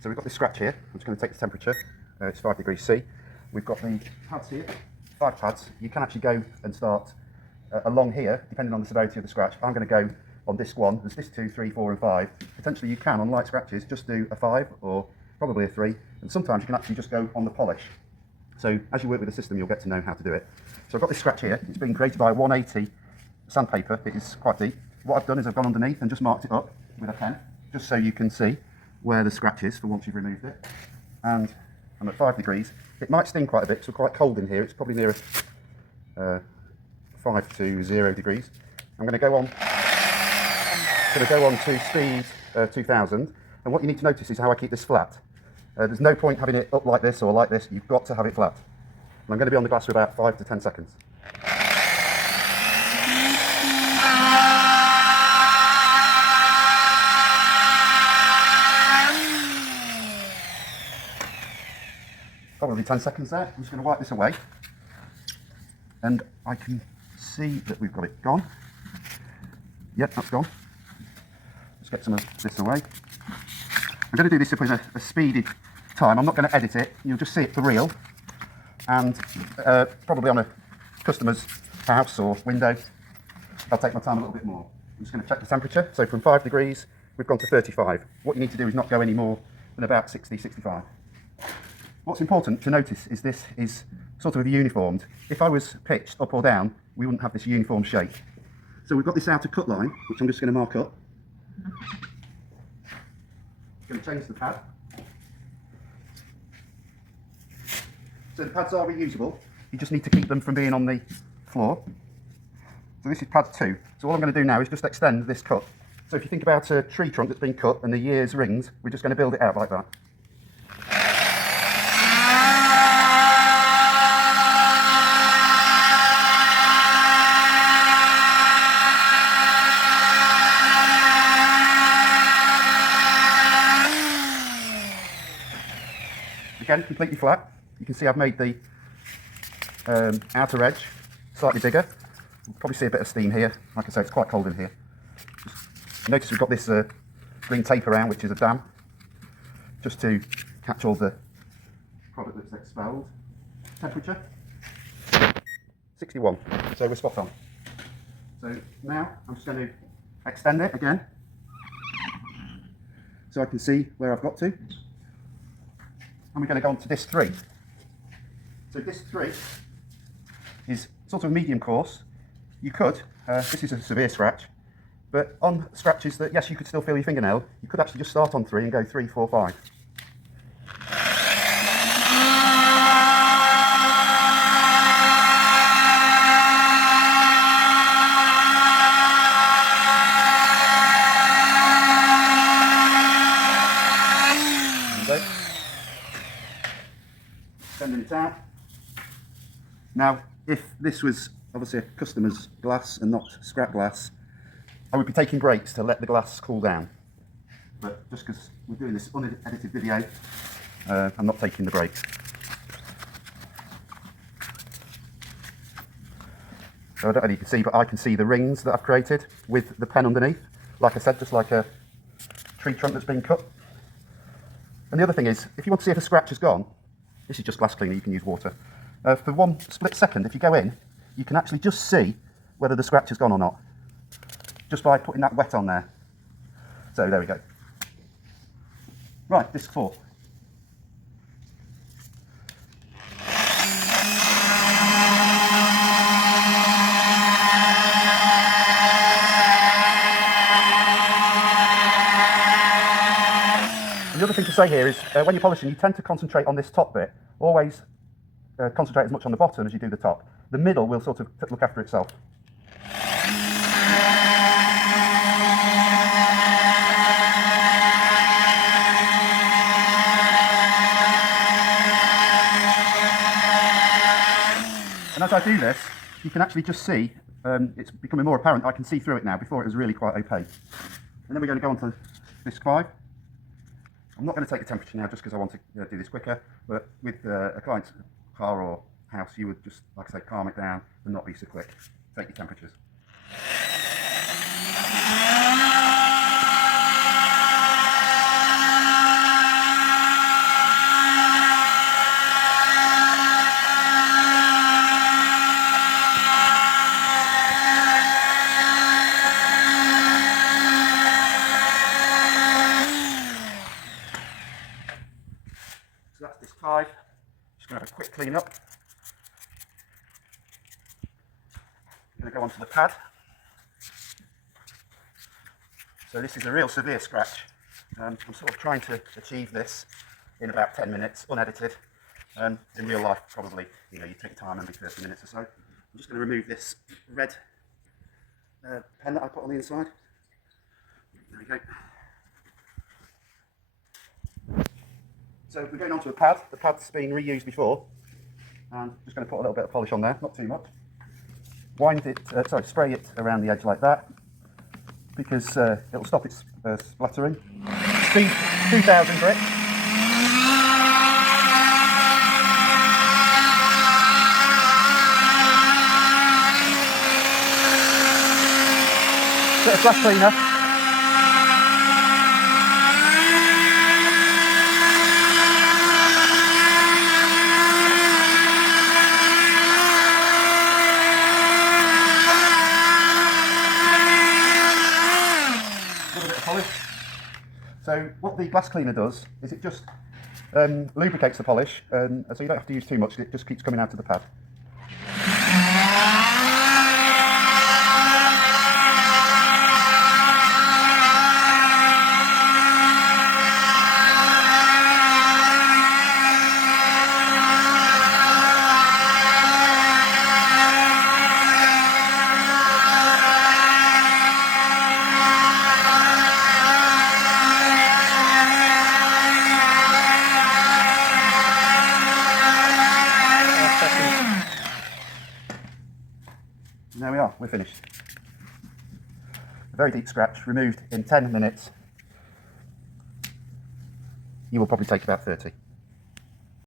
So we've got this scratch here. I'm just going to take the temperature. It's 5 degrees C. We've got the pads here, 5 pads. You can actually go and start along here, depending on the severity of the scratch. I'm going to go on disc 1. There's disc 2, 3, 4 and 5. Potentially you can, on light scratches, just do a 5 or probably a 3. And sometimes you can actually just go on the polish. So as you work with the system, you'll get to know how to do it. So I've got this scratch here. It's been created by 180 sandpaper. It is quite deep. What I've done is I've gone underneath and just marked it up with a pen, just so you can see where the scratch is for once you've removed it. And I'm at 5 degrees. It might sting quite a bit, so quite cold in here. It's probably near 5 to 0 degrees. I'm going to go on to speed 2000. And what you need to notice is how I keep this flat. There's no point having it up like this or like this. You've got to have it flat. And I'm going to be on the glass for about 5 to 10 seconds. Probably 10 seconds there. I'm just going to wipe this away. And I can see that we've got it gone. Yep, that's gone. Let's get some of this away. I'm going to do this up with a speeded time. I'm not going to edit it. You'll just see it for real. And probably on a customer's house or window, I'll take my time a little bit more. I'm just going to check the temperature. So from 5 degrees, we've gone to 35. What you need to do is not go any more than about 60, 65. What's important to notice is this is sort of uniformed. If I was pitched up or down, we wouldn't have this uniform shape. So we've got this outer cut line, which I'm just going to mark up. Going to change the pad. So the pads are reusable. You just need to keep them from being on the floor. So this is pad 2. So all I'm going to do now is just extend this cut. So if you think about a tree trunk that's been cut and the year's rings, we're just going to build it out like that. Again, completely flat. You can see I've made the outer edge slightly bigger. You'll probably see a bit of steam here. Like I say, it's quite cold in here. Just notice we've got this green tape around, which is a dam, just to catch all the product that's expelled. Temperature 61, so we're spot on. So now I'm just going to extend it again, so I can see where I've got to. And we're going to go on to disc 3. So disc 3 is sort of medium coarse. You could, this is a severe scratch, but on scratches that, yes, you could still feel your fingernail, you could actually just start on 3 and go 3, 4, 5. Sending it out. Now, if this was obviously a customer's glass and not scrap glass, I would be taking breaks to let the glass cool down. But just because we're doing this unedited video, I'm not taking the breaks. So I don't know if you can see, but I can see the rings that I've created with the pen underneath. Like I said, just like a tree trunk that's been cut. And the other thing is, if you want to see if a scratch has gone, this is just glass cleaner, you can use water. For 1 split second, if you go in, you can actually just see whether the scratch has gone or not, just by putting that wet on there. So there we go. Right, disc 4. The other thing to say here is, when you're polishing, you tend to concentrate on this top bit. Always concentrate as much on the bottom as you do the top. The middle will sort of look after itself. And as I do this, you can actually just see, it's becoming more apparent. I can see through it now. Before it was really quite opaque. And then we're going to go on to disc 5. I'm not going to take the temperature now just because I want to do this quicker, but with a client's car or house, you would just, like I say, calm it down and not be so quick. Take your temperatures. 5. Just going to have a quick clean up. Going to go onto the pad. So this is a real severe scratch. I'm sort of trying to achieve this in about 10 minutes, unedited. In real life, probably, you take your time, maybe 30 minutes or so. I'm just going to remove this red pen that I put on the inside. There we go. So we're going on to a pad. The pad's been reused before. And I'm just going to put a little bit of polish on there, not too much. Spray it around the edge like that, because it'll stop it splattering. 2000 grit. Bit of flash cleaner. So what the glass cleaner does is it just lubricates the polish, so you don't have to use too much, it just keeps coming out of the pad. And there we are, we're finished. A very deep scratch, removed in 10 minutes. You will probably take about 30.